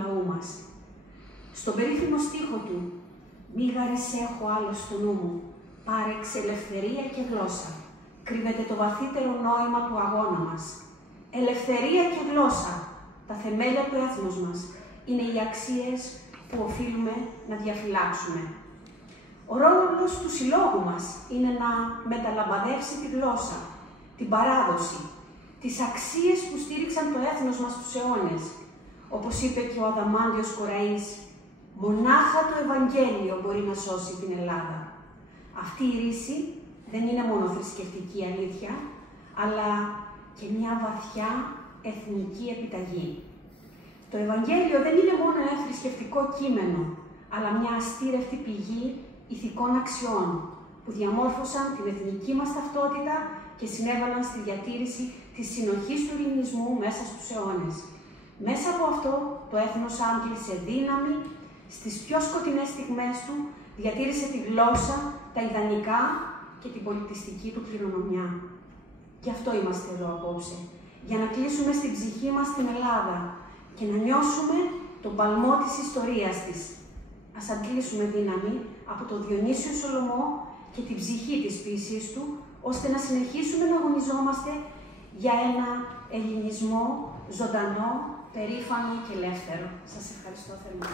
λαού μας. Στον περίφημο στίχο του «Μη γάρες έχω άλλο στο νου μου, πάρεξε ελευθερία και γλώσσα», κρύβεται το βαθύτερο νόημα του αγώνα μας. Ελευθερία και γλώσσα, τα θεμέλια του έθνους μας, είναι οι αξίες που οφείλουμε να διαφυλάξουμε. Ο ρόλος του συλλόγου μας είναι να μεταλαμπαδεύσει τη γλώσσα, την παράδοση, τις αξίες που στήριξαν το έθνος μας στους αιώνες. Όπως είπε και ο Αδαμάντιος Κοραής, «Μονάχα το Ευαγγέλιο μπορεί να σώσει την Ελλάδα». Αυτή η ρίση δεν είναι μόνο θρησκευτική αλήθεια, αλλά και μια βαθιά εθνική επιταγή. Το Ευαγγέλιο δεν είναι μόνο ένα θρησκευτικό κείμενο, αλλά μια αστήρευτη πηγή ηθικών αξιών, που διαμόρφωσαν την εθνική μας ταυτότητα και συνέβαλαν στη διατήρηση της συνοχής του ελληνισμού μέσα στους αιώνες. Μέσα από αυτό, το έθνος άντλησε δύναμη, στις πιο σκοτεινές στιγμές του διατήρησε τη γλώσσα, τα ιδανικά και την πολιτιστική του κληρονομιά. Γι' αυτό είμαστε εδώ απόψε, για να κλείσουμε στην ψυχή μας την Ελλάδα και να νιώσουμε τον παλμό της ιστορίας της. Ας αντλήσουμε δύναμη από τον Διονύσιο Σολομό και την ψυχή της ποίησης του, ώστε να συνεχίσουμε να αγωνιζόμαστε για ένα ελληνισμό ζωντανό, περήφανο και ελεύθερο. Σας ευχαριστώ θερμά.